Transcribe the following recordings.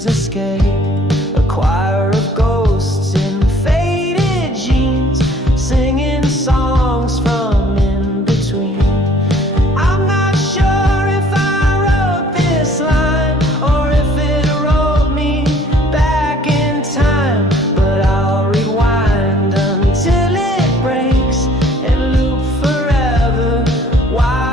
dreams escape. A choir of ghosts in faded jeans, singing songs from in between. I'm not sure if I wrote this line or if it wrote me back in time, but I'll rewind until it breaks and loop forever. Why?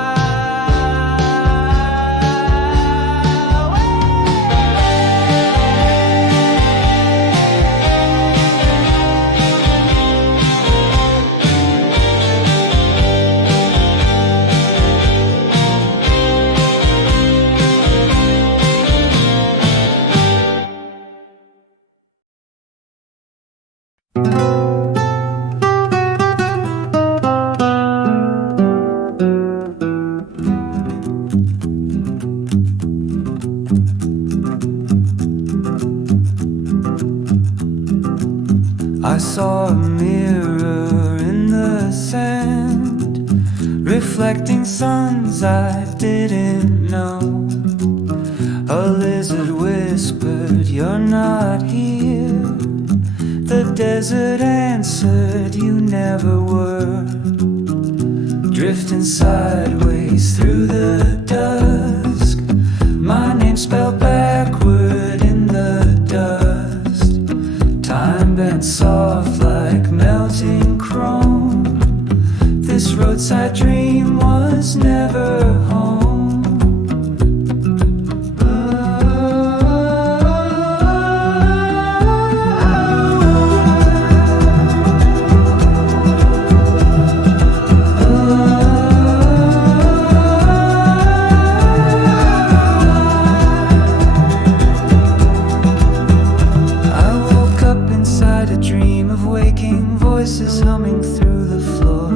I saw a mirror in the sand, reflecting suns I didn't know. A lizard whispered, "You're not here." The desert answered, "You never were." Drifting sideways through the dusk, my name spelled backward in the dust. Time bent soft like melting chrome. This roadside dream was never home. Voices humming through the floor.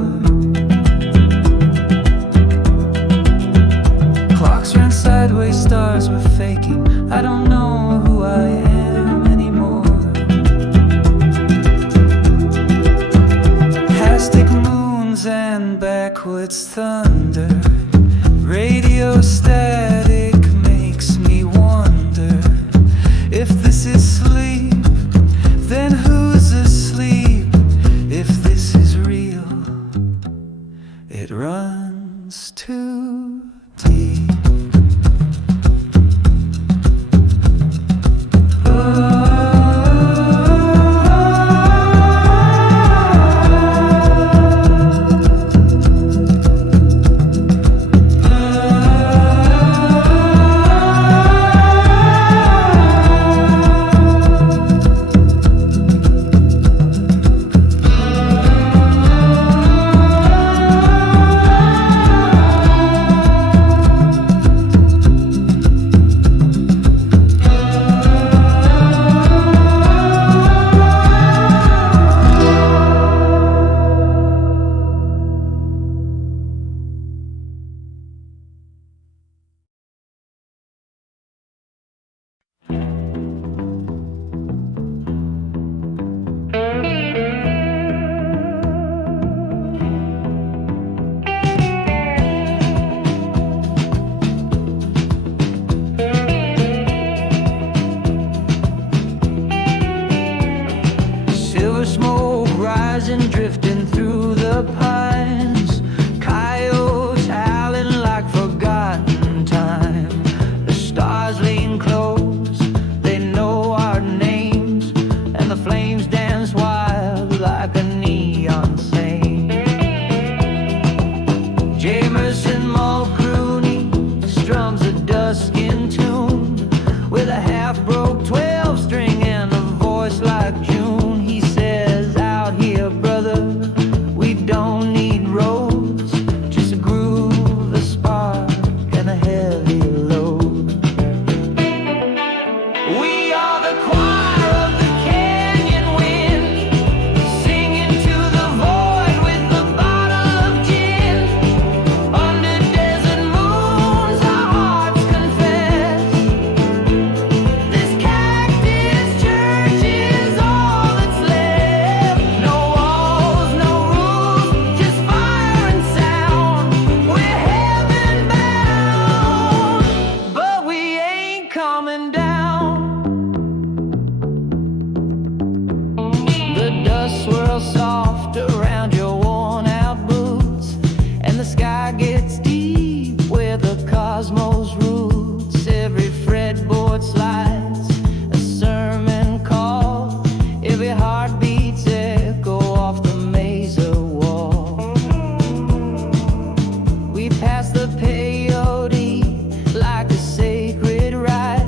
Clocks ran sideways, stars were faking. I don't know who I am anymore. Plastic moons and backwards thunder. Radio static makes me wonder if this is sleep, then who's asleep? If this is real, it runs too deep. Drifting through the pines, coyotes howling like forgotten time. The stars lean close, they know our names, and the flames dance wild like a neon saint. Jamerson Mulrooney strums a duskin tune with a half-broke 12-string and a voice like June. He says, "Out here, brother, soft around your worn out boots, and the sky gets deep where the cosmos roots. Every fretboard slides a sermon call, every heartbeat's echo off the mesa wall. We pass the peyote like a sacred rite,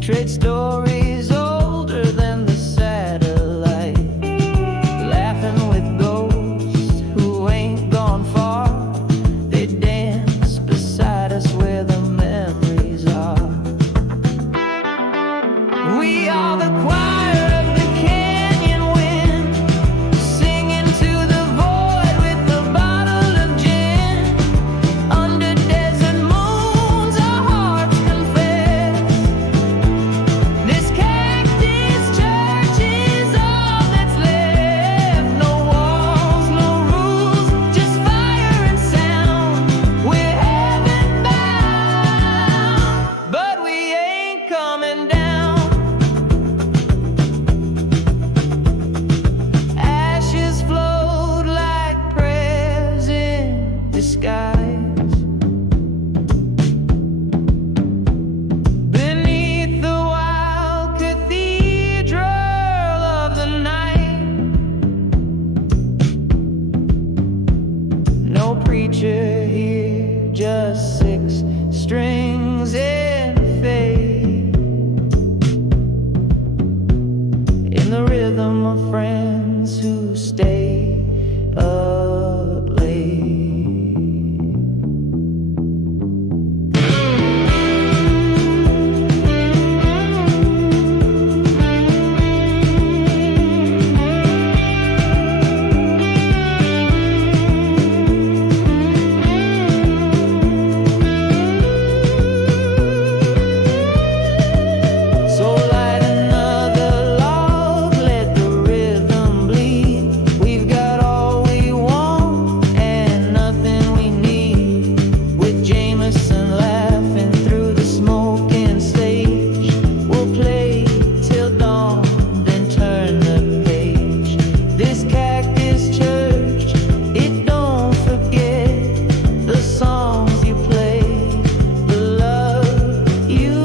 trade stories older than the satellite, laughing with ghosts who ain't gone far. They dance beside us where the memories are. We are the choir of the canyon wind, singing to the void with a bottle of gin. Under desert moons our hearts confess. This Cactus Church is all that's left. No walls, no rules, just fire and sound. We're heaven bound, but we ain't coming down. Ashes float like prayers in disguise beneath the wild cathedral of the night. No preacher here, just six strings and faith in the rhythm of friends who stay up late. So light another log, let the rhythm bleed. We've got all we want and nothing we need. With Jameson laughing through the smoking stage, we'll play till dawn, then turn the page. This Cactus Church, it don't forget the songs you play, the love you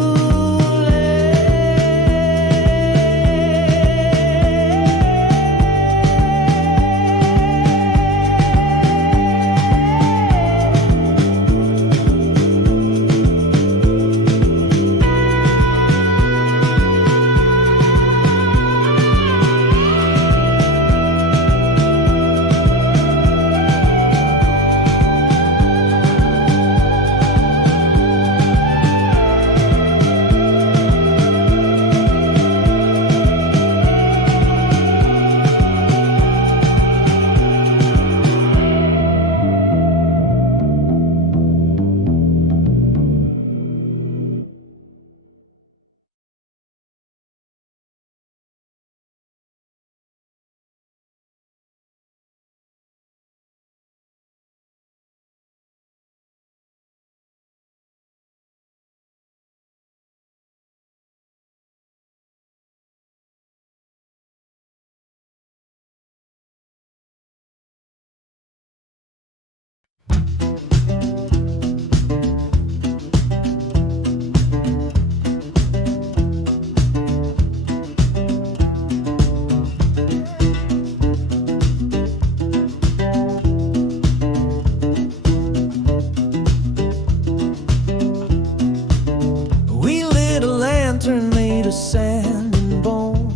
We lit a lantern made of sand and bone,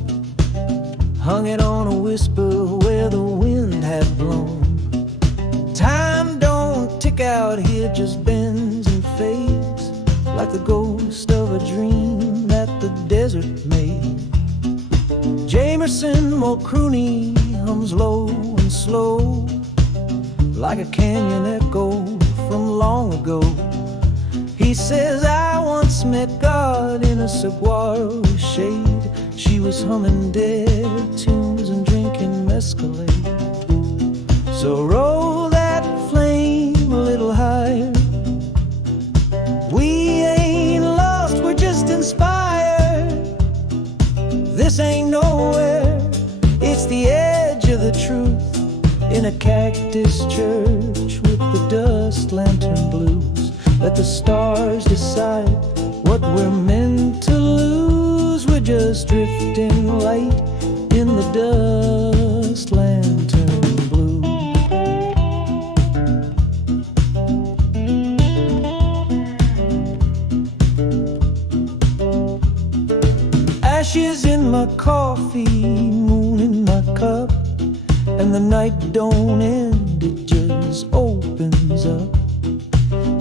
hung it on a whisper where the wind had blown. Time don't tick out here, just bends and fades, like the ghost of a dream that the desert made. Jamerson Mulrooney hums low and slow, like a canyon echo from long ago. He says, I once met God in a saguaro with shade. She was humming dead tunes and drinking mescalade. So roll that flame a little higher. We ain't lost, we're just inspired. This ain't nowhere, it's the edge of the truth in a cactus church with the dust lantern blues. Let the stars decide what we're meant to lose. We're just drifting light in the dust lantern blue. Ashes in my coffee, moon in my cup, and the night don't end, it just opens up.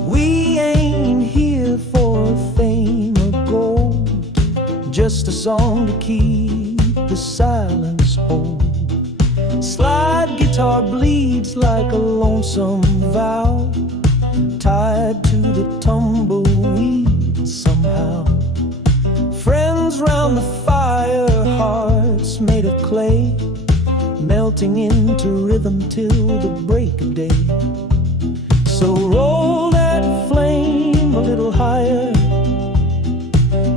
We ain't here for fame or gold, just a song to keep the silence whole. Slide guitar bleeds like a lonesome vow, tied to the tumbleweed somehow. Friends round the fire, hearts made of clay, melting into rhythm till the break of day. So roll that flame a little higher.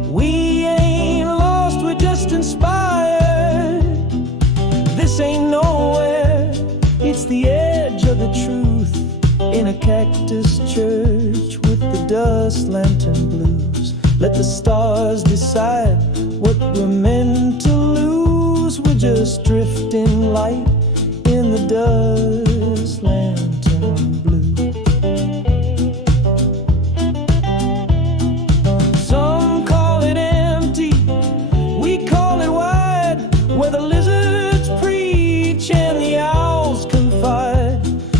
We ain't lost, we're just inspired. This ain't nowhere, it's the edge of the truth in a cactus church with the dust lantern blues. Let the stars decide what we're meant to lose. We're just drifting light in the dust lantern blue. Some call it empty, we call it wide, where the lizards preach and the owls confide,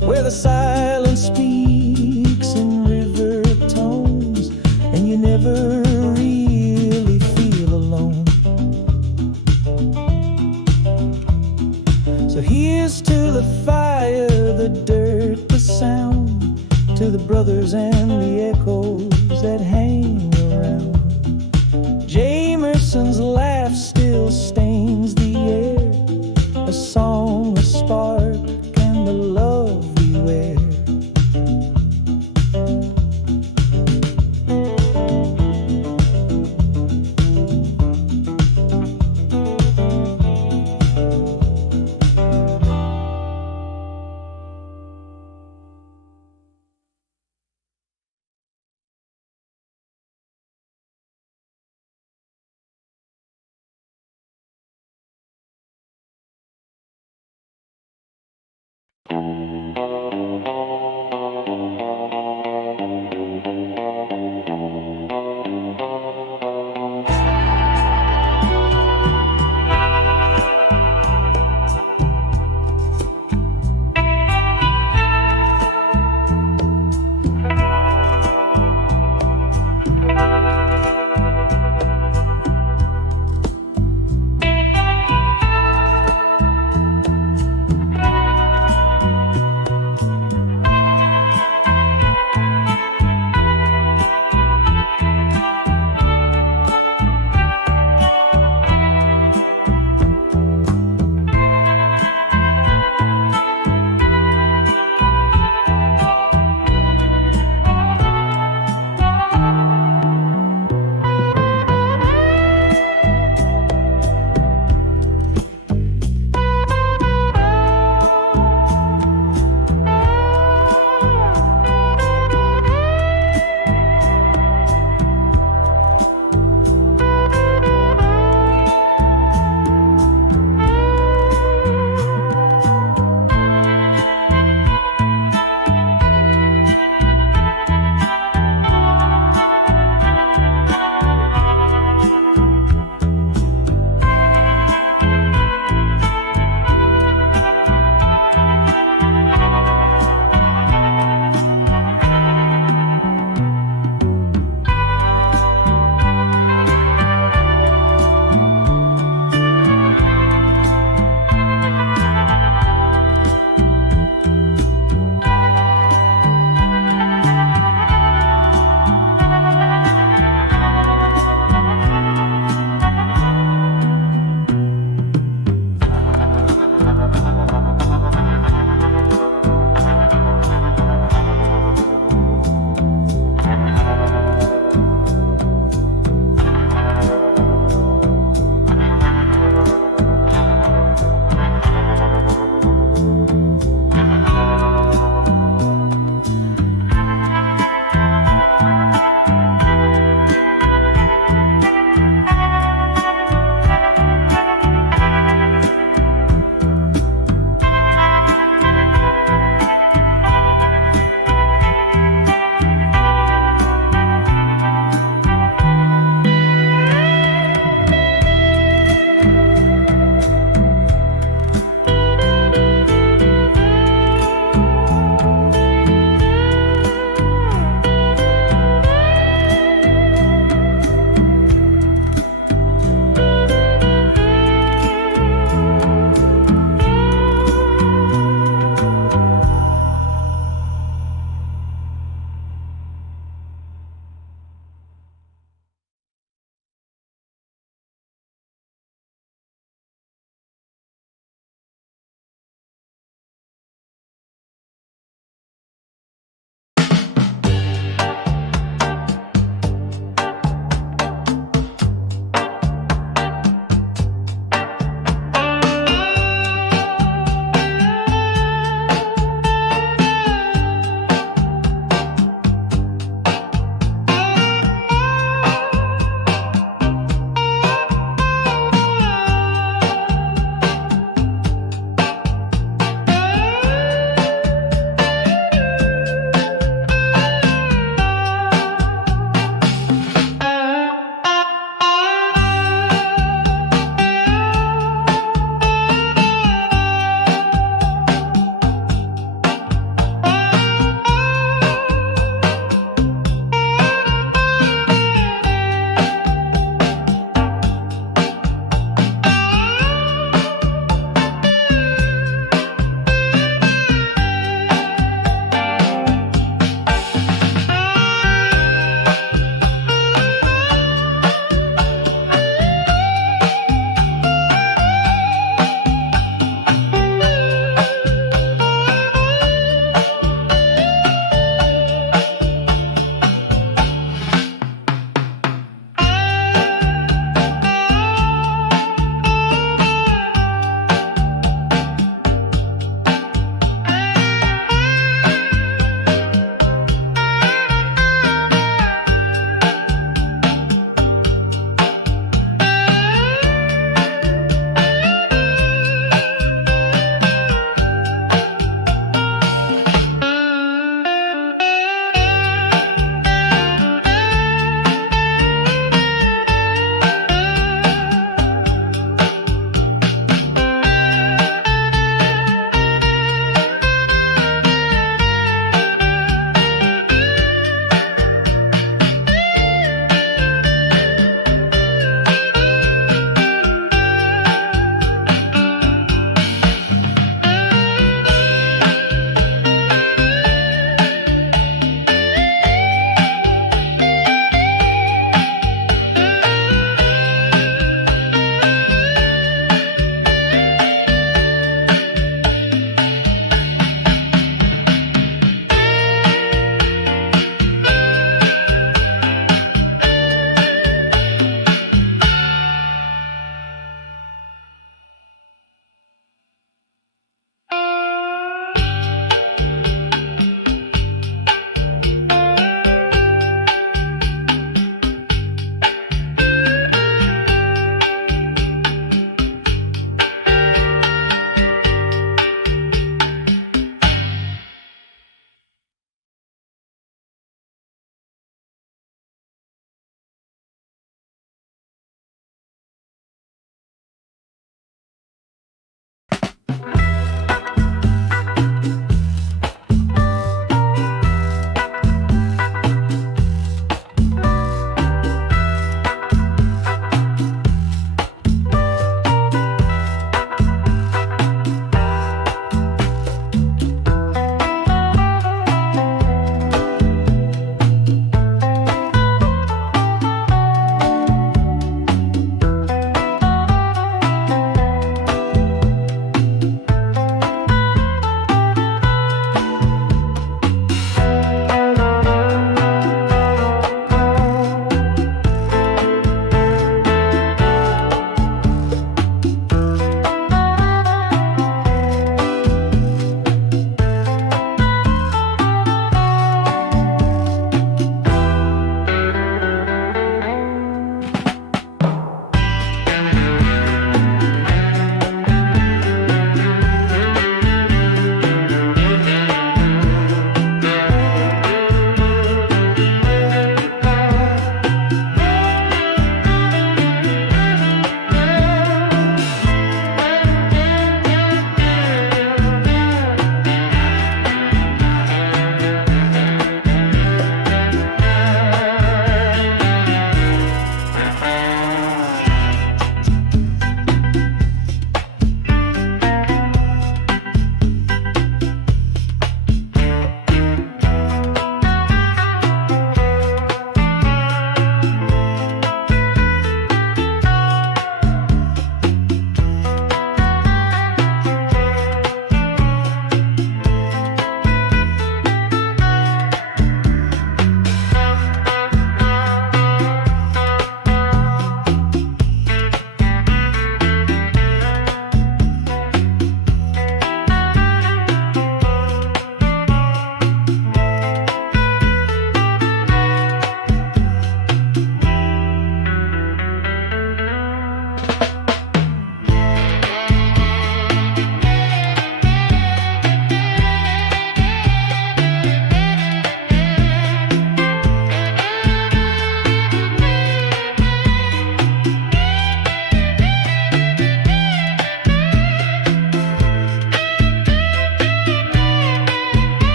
where the silence speaks in river tones, and you never really feel alone. So here's to the fire, the dirt, the sound, to the brothers and the echoes that hang around. Jamerson's laugh still stains the air, a song, a spark, and the love we wear.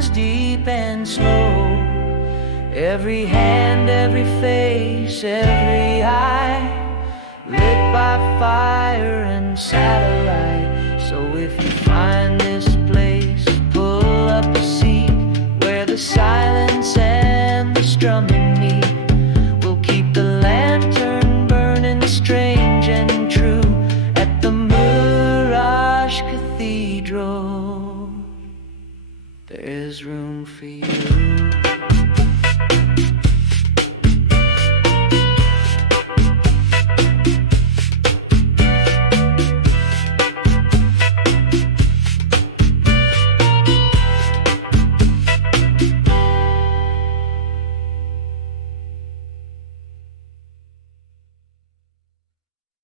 shines deep and slow. Every hand, every face, every eye, lit by fire and satellite. So if you find this place, pull up a seat where the silence and the strumming meet. We'll keep the lantern burning strange and true at the Mirage Cathedral. There's room for you.